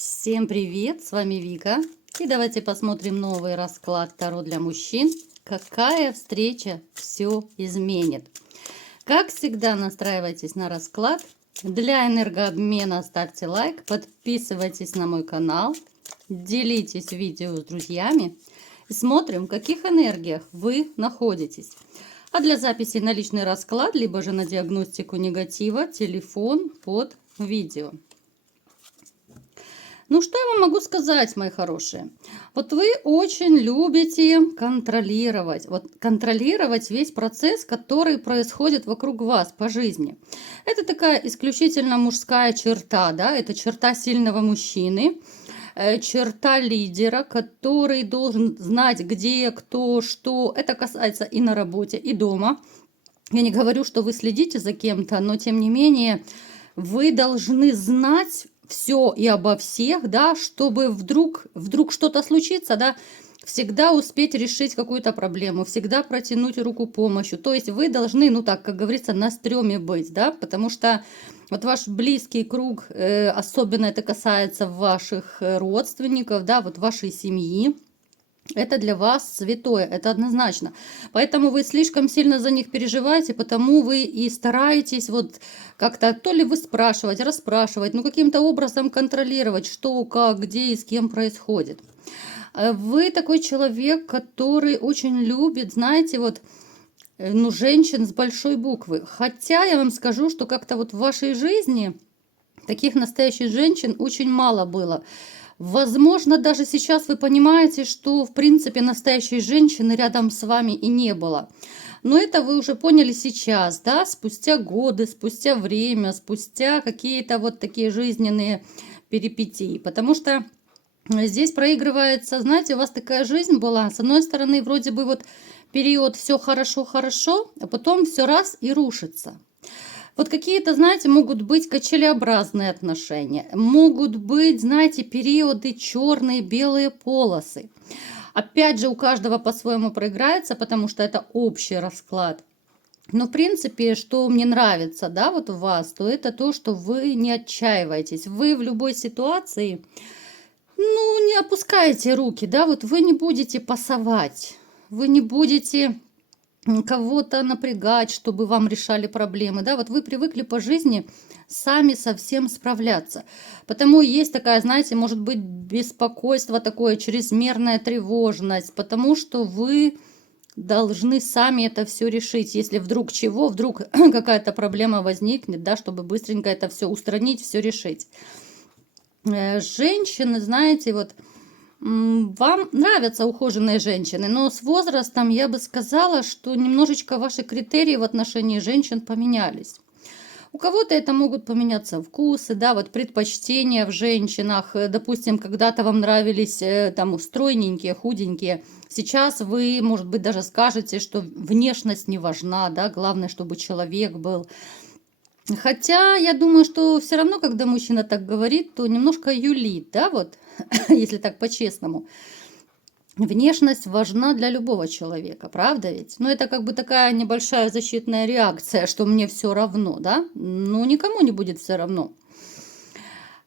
Всем привет, с вами Вика. И давайте посмотрим новый расклад Таро для мужчин. Какая встреча все изменит. Как всегда, настраивайтесь на расклад. Для энергообмена ставьте лайк, подписывайтесь на мой канал, делитесь видео с друзьями. И смотрим, в каких энергиях вы находитесь. А для записи на личный расклад, либо же на диагностику негатива, телефон под видео. Ну, что я вам могу сказать, мои хорошие? Вот вы очень любите контролировать. Вот контролировать весь процесс, который происходит вокруг вас по жизни. Это такая исключительно мужская черта, да? Это черта сильного мужчины, черта лидера, который должен знать, где, кто, что. Это касается и на работе, и дома. Я не говорю, что вы следите за кем-то, но тем не менее вы должны знать все и обо всех, да, чтобы вдруг что-то случится, да, всегда успеть решить какую-то проблему, всегда протянуть руку помощи. То есть вы должны, ну так, как говорится, на стреме быть, да, потому что вот ваш близкий круг, особенно это касается ваших родственников, да, вот вашей семьи. Это для вас святое, это однозначно. Поэтому вы слишком сильно за них переживаете, потому вы и стараетесь вот как-то то ли вы спрашивать, расспрашивать, ну каким-то образом контролировать, что, как, где и с кем происходит. Вы такой человек, который очень любит, знаете, вот, ну, женщин с большой буквы. Хотя я вам скажу, что как-то вот в вашей жизни таких настоящих женщин очень мало было. Возможно, даже сейчас вы понимаете, что, в принципе, настоящей женщины рядом с вами и не было. Но это вы уже поняли сейчас, да, спустя годы, спустя время, спустя какие-то вот такие жизненные перипетии. Потому что здесь проигрывается, знаете, у вас такая жизнь была, с одной стороны, вроде бы вот период все хорошо-хорошо, а потом все раз и рушится. Вот какие-то, знаете, могут быть качелеобразные отношения, могут быть, знаете, периоды черные, белые полосы. Опять же, у каждого по-своему проиграется, потому что это общий расклад. Но, в принципе, что мне нравится, да, вот у вас, то это то, что вы не отчаиваетесь. Вы в любой ситуации, ну, не опускаете руки, да, вот вы не будете пасовать, вы не будете кого-то напрягать, чтобы вам решали проблемы, да, вот вы привыкли по жизни сами со всем справляться. Потому есть такая, знаете, может быть, беспокойство такое, чрезмерная тревожность, потому что вы должны сами это все решить. Если вдруг чего, вдруг какая-то проблема возникнет, да, чтобы быстренько это все устранить, все решить. Женщины, знаете, вот вам нравятся ухоженные женщины, но с возрастом я бы сказала, что немножечко ваши критерии в отношении женщин поменялись. У кого-то это могут поменяться вкусы, да, вот предпочтения в женщинах. Допустим, когда-то вам нравились там стройненькие, худенькие. Сейчас вы, может быть, даже скажете, что внешность не важна, да, главное, чтобы человек был. Хотя я думаю, что все равно, когда мужчина так говорит, то немножко юлит, да, вот, если так по-честному. Внешность важна для любого человека, правда ведь? Но это как бы такая небольшая защитная реакция, что мне все равно, да? Ну, никому не будет все равно.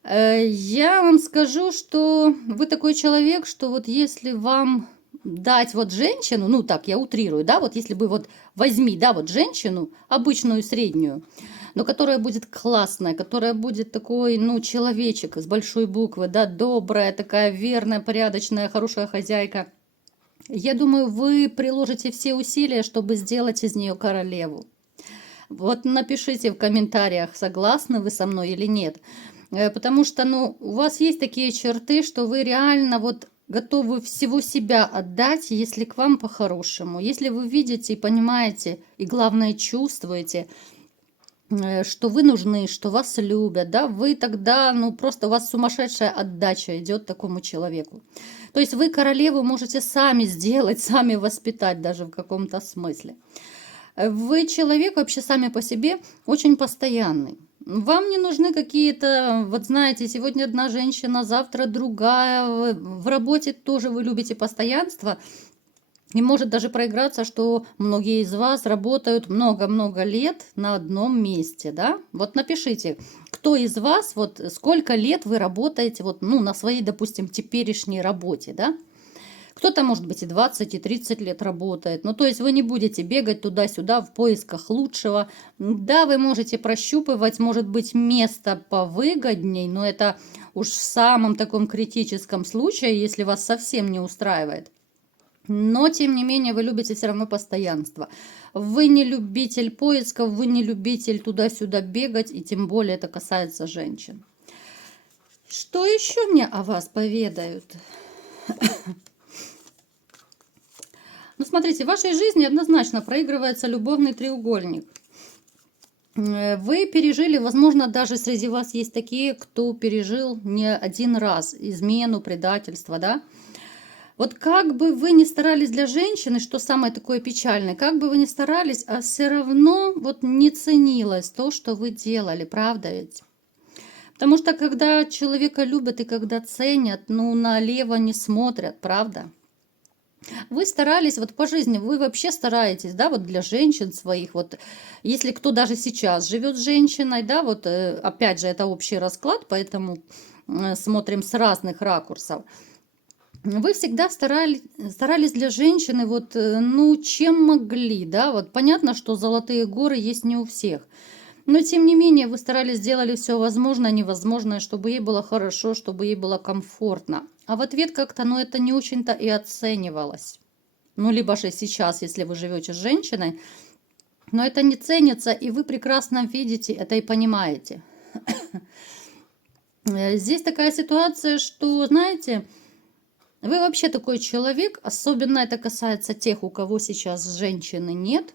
Я вам скажу, что вы такой человек, что вот если вам дать вот женщину, ну так, я утрирую, да, вот если бы вот возьми, да, вот женщину, обычную, среднюю, но которая будет классная, которая будет такой, ну, человечек с большой буквы, да, добрая, такая верная, порядочная, хорошая хозяйка. Я думаю, вы приложите все усилия, чтобы сделать из нее королеву. Вот напишите в комментариях, согласны вы со мной или нет. Потому что, ну, у вас есть такие черты, что вы реально вот готовы всего себя отдать, если к вам по-хорошему. Если вы видите и понимаете, и главное чувствуете, что вы нужны, что вас любят, да, вы тогда, ну, просто у вас сумасшедшая отдача идет такому человеку. То есть вы королеву можете сами сделать, сами воспитать даже в каком-то смысле. Вы человек вообще сами по себе очень постоянный. Вам не нужны какие-то, вот знаете, сегодня одна женщина, завтра другая. В работе тоже вы любите постоянство. И может даже проиграться, что многие из вас работают много-много лет на одном месте, да? Вот напишите, кто из вас, вот сколько лет вы работаете вот, ну, на своей, допустим, теперешней работе, да? Кто-то, может быть, и 20, и 30 лет работает. Ну, то есть вы не будете бегать туда-сюда в поисках лучшего. Да, вы можете прощупывать, может быть, место повыгодней, но это уж в самом таком критическом случае, если вас совсем не устраивает. Но, тем не менее, вы любите все равно постоянство. Вы не любитель поисков, вы не любитель туда-сюда бегать, и тем более это касается женщин. Что еще мне о вас поведают? Ну, смотрите, в вашей жизни однозначно проигрывается любовный треугольник. Вы пережили, возможно, даже среди вас есть такие, кто пережил не один раз измену, предательство, да? Вот как бы вы ни старались для женщины, что самое такое печальное, как бы вы ни старались, а все равно вот не ценилось то, что вы делали, правда ведь? Потому что когда человека любят и когда ценят, ну, налево не смотрят, правда? Вы старались вот по жизни, вы вообще стараетесь, да, вот для женщин своих, вот если кто даже сейчас живет с женщиной, да, вот опять же это общий расклад, поэтому смотрим с разных ракурсов. Вы всегда старались для женщины вот, ну, чем могли, да, вот понятно, что золотые горы есть не у всех, но тем не менее вы старались, сделали все возможное, невозможное, чтобы ей было хорошо, чтобы ей было комфортно. А в ответ как-то, ну, это не очень-то и оценивалось. Ну, либо же сейчас, если вы живете с женщиной, но это не ценится, и вы прекрасно видите это и понимаете. Здесь такая ситуация, что, знаете, вы вообще такой человек, особенно это касается тех, у кого сейчас женщины нет.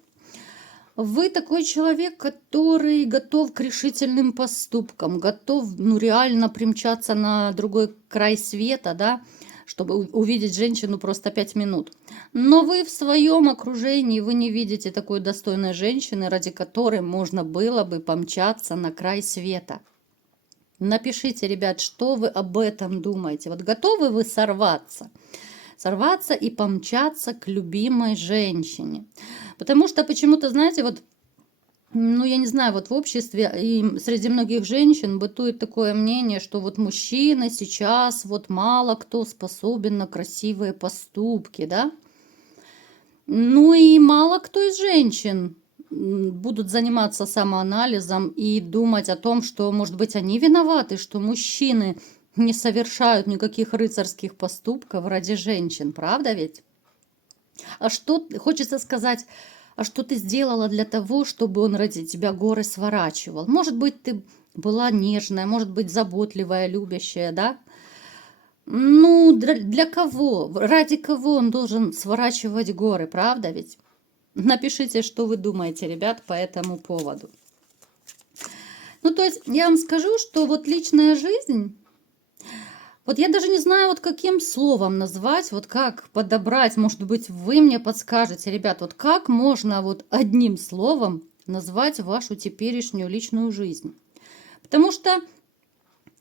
Вы такой человек, который готов к решительным поступкам, готов, ну, реально примчаться на другой край света, да, чтобы увидеть женщину просто 5 минут. Но вы в своем окружении, вы не видите такой достойной женщины, ради которой можно было бы помчаться на край света. Напишите, ребят, что вы об этом думаете. Вот готовы вы сорваться? Сорваться и помчаться к любимой женщине. Потому что почему-то, знаете, вот, ну, я не знаю, вот в обществе и среди многих женщин бытует такое мнение, что вот мужчина сейчас, вот мало кто способен на красивые поступки, да? Ну и мало кто из женщин будут заниматься самоанализом и думать о том, что, может быть, они виноваты, что мужчины не совершают никаких рыцарских поступков ради женщин, правда ведь? А что, хочется сказать, а что ты сделала для того, чтобы он ради тебя горы сворачивал? Может быть, ты была нежная, может быть, заботливая, любящая, да? Ну, для кого? Ради кого он должен сворачивать горы, правда ведь? Напишите, что вы думаете, ребят, по этому поводу. Ну, то есть, я вам скажу, что вот личная жизнь, вот я даже не знаю, вот каким словом назвать, вот как подобрать, может быть, вы мне подскажете, ребят, вот как можно вот одним словом назвать вашу теперешнюю личную жизнь. Потому что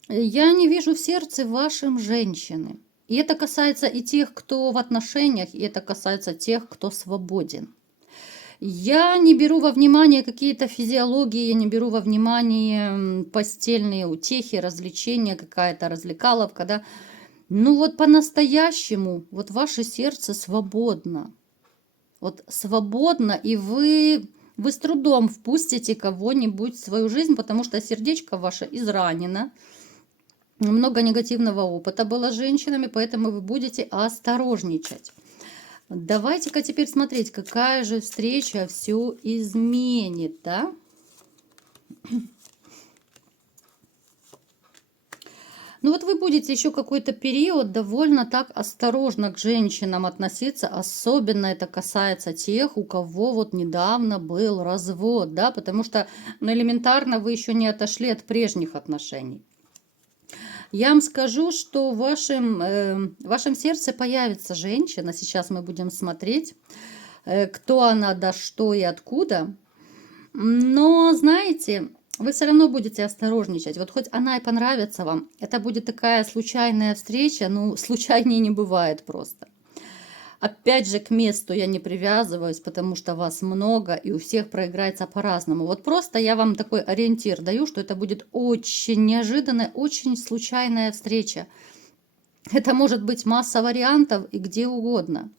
я не вижу в сердце вашим женщины. И это касается и тех, кто в отношениях, и это касается тех, кто свободен. Я не беру во внимание какие-то физиологии, я не беру во внимание постельные утехи, развлечения, какая-то развлекаловка, да. Ну вот по-настоящему, вот ваше сердце свободно. Вот свободно, и вы с трудом впустите кого-нибудь в свою жизнь, потому что сердечко ваше изранено. Много негативного опыта было с женщинами, поэтому вы будете осторожничать. Давайте-ка теперь смотреть, какая же встреча все изменит, да? Ну вот вы будете еще какой-то период довольно так осторожно к женщинам относиться, особенно это касается тех, у кого вот недавно был развод, да, потому что, ну, элементарно вы еще не отошли от прежних отношений. Я вам скажу, что в вашем сердце появится женщина. Сейчас мы будем смотреть, кто она, да что и откуда. Но, знаете, вы все равно будете осторожничать. Вот хоть она и понравится вам, это будет такая случайная встреча, ну, случайнее не бывает просто. Опять же, к месту я не привязываюсь, потому что вас много, и у всех проиграется по-разному. Вот просто я вам такой ориентир даю, что это будет очень неожиданная, очень случайная встреча. Это может быть масса вариантов и где угодно.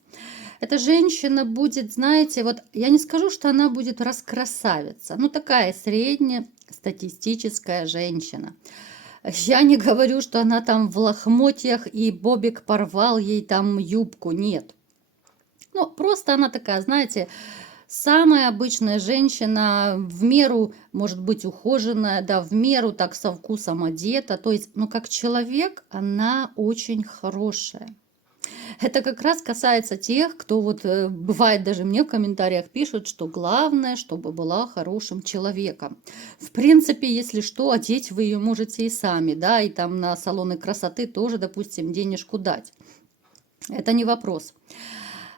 Эта женщина будет, знаете, вот я не скажу, что она будет раскрасавица, ну такая средняя статистическая женщина. Я не говорю, что она там в лохмотьях и Бобик порвал ей там юбку, нет. Ну, просто она такая, знаете, самая обычная женщина, в меру, может быть, ухоженная, да, в меру так со вкусом одета. То есть, ну, как человек, она очень хорошая. Это как раз касается тех, кто вот бывает даже мне в комментариях пишут, что главное, чтобы была хорошим человеком. В принципе, если что, одеть вы ее можете и сами, да, и там на салоны красоты тоже, допустим, денежку дать. Это не вопрос.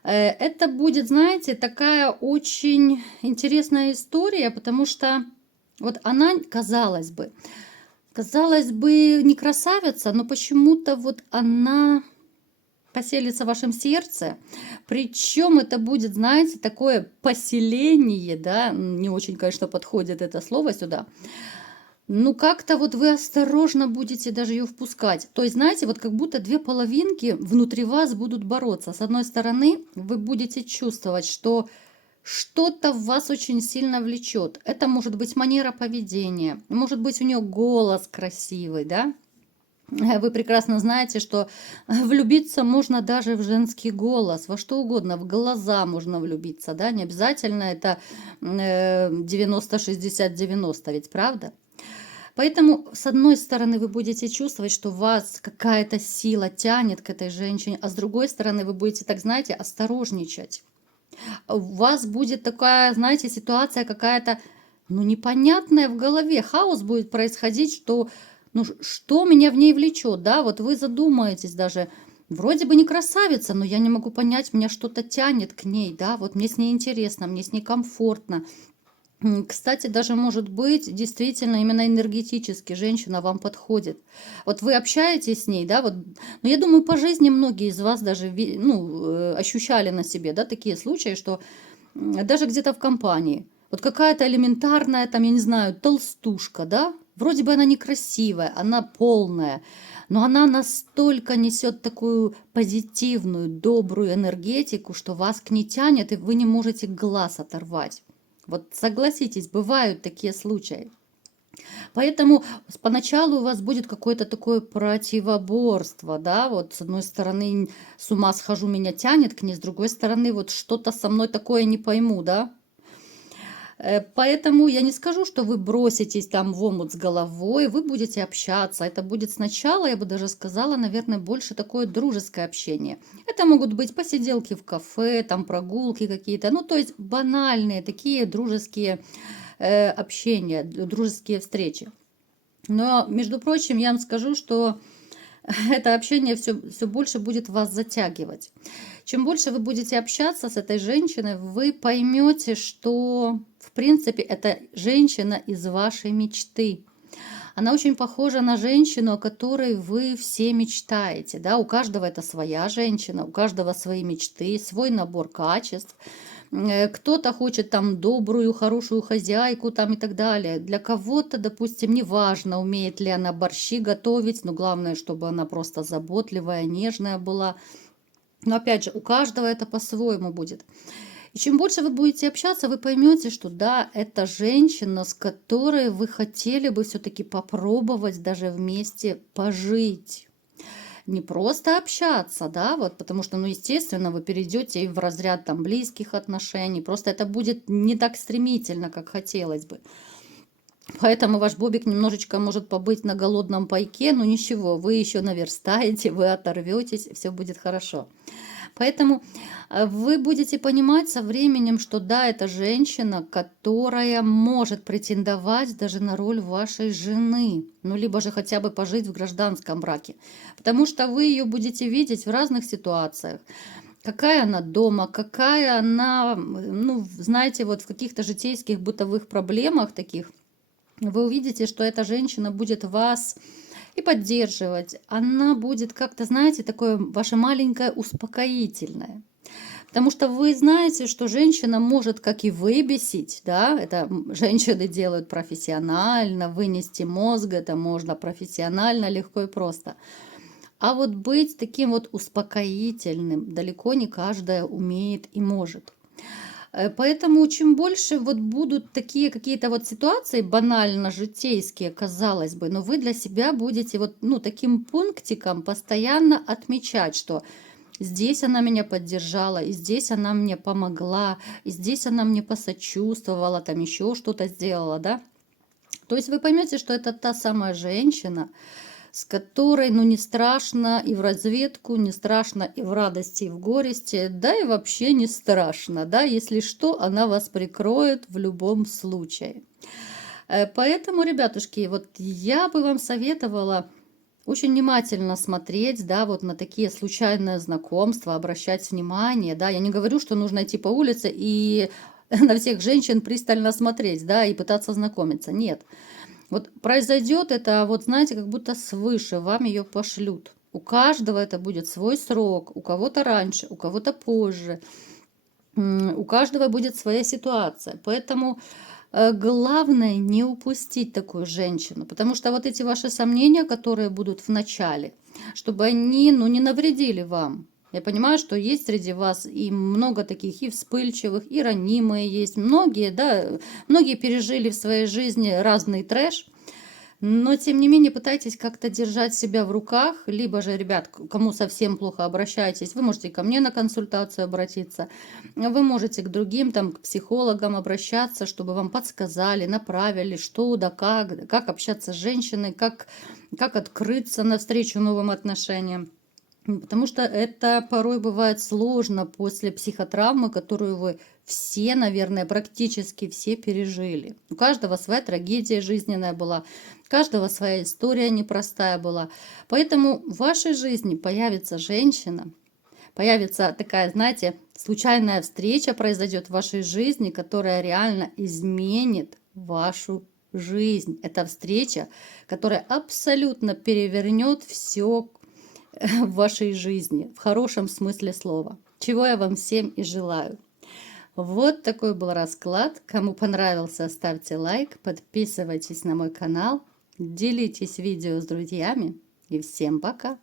Это будет, знаете, такая очень интересная история, потому что вот она, казалось бы, не красавица, но почему-то вот она поселится в вашем сердце. Причем это будет, знаете, такое поселение, да, не очень, конечно, подходит это слово сюда. Ну, как-то вот вы осторожно будете даже ее впускать. То есть, знаете, вот как будто две половинки внутри вас будут бороться. С одной стороны, вы будете чувствовать, что что-то в вас очень сильно влечет. Это может быть манера поведения, может быть у нее голос красивый, да. Вы прекрасно знаете, что влюбиться можно даже в женский голос, во что угодно, в глаза можно влюбиться, да, не обязательно это 90-60-90, ведь правда? Поэтому, с одной стороны, вы будете чувствовать, что вас какая-то сила тянет к этой женщине, а с другой стороны, вы будете, так знаете, осторожничать. У вас будет такая, знаете, ситуация какая-то, ну, непонятная в голове. Хаос будет происходить, что, ну, что меня в ней влечет, да? Вот вы задумаетесь даже, вроде бы не красавица, но я не могу понять, меня что-то тянет к ней, да? Вот мне с ней интересно, мне с ней комфортно. Кстати, даже может быть, действительно, именно энергетически женщина вам подходит. Вот вы общаетесь с ней, да, вот, но я думаю, по жизни многие из вас даже, ну, ощущали на себе, да, такие случаи, что даже где-то в компании, вот какая-то элементарная, там, я не знаю, толстушка, да, вроде бы она некрасивая, она полная, но она настолько несет такую позитивную, добрую энергетику, что вас к ней тянет, и вы не можете глаз оторвать. Вот согласитесь, бывают такие случаи. Поэтому поначалу у вас будет какое-то такое противоборство, да, вот с одной стороны с ума схожу, меня тянет к ней, с другой стороны вот что-то со мной такое не пойму, да. Поэтому я не скажу, что вы броситесь там в омут с головой, вы будете общаться. Это будет сначала, я бы даже сказала, наверное, больше такое дружеское общение. Это могут быть посиделки в кафе, там прогулки какие-то, ну то есть банальные такие дружеские общения, дружеские встречи. Но, между прочим, я вам скажу, что это общение все больше будет вас затягивать. Чем больше вы будете общаться с этой женщиной, вы поймете, что, в принципе, это женщина из вашей мечты. Она очень похожа на женщину, о которой вы все мечтаете. Да? У каждого это своя женщина, у каждого свои мечты, свой набор качеств. Кто-то хочет там добрую, хорошую хозяйку там и так далее. Для кого-то, допустим, неважно, умеет ли она борщи готовить, но главное, чтобы она просто заботливая, нежная была. Но опять же, у каждого это по-своему будет. И чем больше вы будете общаться, вы поймете, что да, это женщина, с которой вы хотели бы все-таки попробовать даже вместе пожить. Не просто общаться, да, вот, потому что, ну, естественно, вы перейдете и в разряд там близких отношений, просто это будет не так стремительно, как хотелось бы. Поэтому ваш Бобик немножечко может побыть на голодном пайке, но ничего, вы еще наверстаете, вы оторветесь, все будет хорошо. Поэтому вы будете понимать со временем, что да, это женщина, которая может претендовать даже на роль вашей жены, ну, либо же хотя бы пожить в гражданском браке, потому что вы ее будете видеть в разных ситуациях. Какая она дома, какая она, ну, знаете, вот в каких-то житейских бытовых проблемах таких, вы увидите, что эта женщина будет вас и поддерживать. Она будет как-то, знаете, такое ваше маленькое успокоительное. Потому что вы знаете, что женщина может как и выбесить, да, это женщины делают профессионально, вынести мозг, это можно профессионально, легко и просто. А вот быть таким вот успокоительным далеко не каждая умеет и может. Поэтому чем больше вот будут такие какие-то вот ситуации банально житейские, казалось бы, но вы для себя будете вот, ну, таким пунктиком постоянно отмечать, что здесь она меня поддержала, и здесь она мне помогла, и здесь она мне посочувствовала, там еще что-то сделала, да. То есть вы поймете, что это та самая женщина, с которой, ну, не страшно и в разведку, не страшно и в радости, и в горести, да и вообще не страшно, да, если что, она вас прикроет в любом случае. Поэтому, ребятушки, вот я бы вам советовала очень внимательно смотреть, да, вот на такие случайные знакомства, обращать внимание, да. Я не говорю, что нужно идти по улице и на всех женщин пристально смотреть, да, и пытаться знакомиться. Нет. Вот произойдет это, вот знаете, как будто свыше вам ее пошлют. У каждого это будет свой срок, у кого-то раньше, у кого-то позже. У каждого будет своя ситуация. Поэтому главное не упустить такую женщину, потому что вот эти ваши сомнения, которые будут в начале, чтобы они, ну, не навредили вам. Я понимаю, что есть среди вас и много таких и вспыльчивых, и ранимые есть. Многие, да, многие пережили в своей жизни разный трэш. Но, тем не менее, пытайтесь как-то держать себя в руках, либо же, ребят, кому совсем плохо, обращайтесь, вы можете ко мне на консультацию обратиться, вы можете к другим, там, к психологам обращаться, чтобы вам подсказали, направили, что да как общаться с женщиной, как открыться навстречу новым отношениям. Потому что это порой бывает сложно после психотравмы, которую вы все, наверное, практически все пережили. У каждого своя трагедия жизненная была, у каждого своя история непростая была. Поэтому в вашей жизни появится женщина, появится такая, знаете, случайная встреча произойдет в вашей жизни, которая реально изменит вашу жизнь. Это встреча, которая абсолютно перевернет все в вашей жизни, в хорошем смысле слова. Чего я вам всем и желаю. Вот такой был расклад. Кому понравился, ставьте лайк, подписывайтесь на мой канал, делитесь видео с друзьями и всем пока!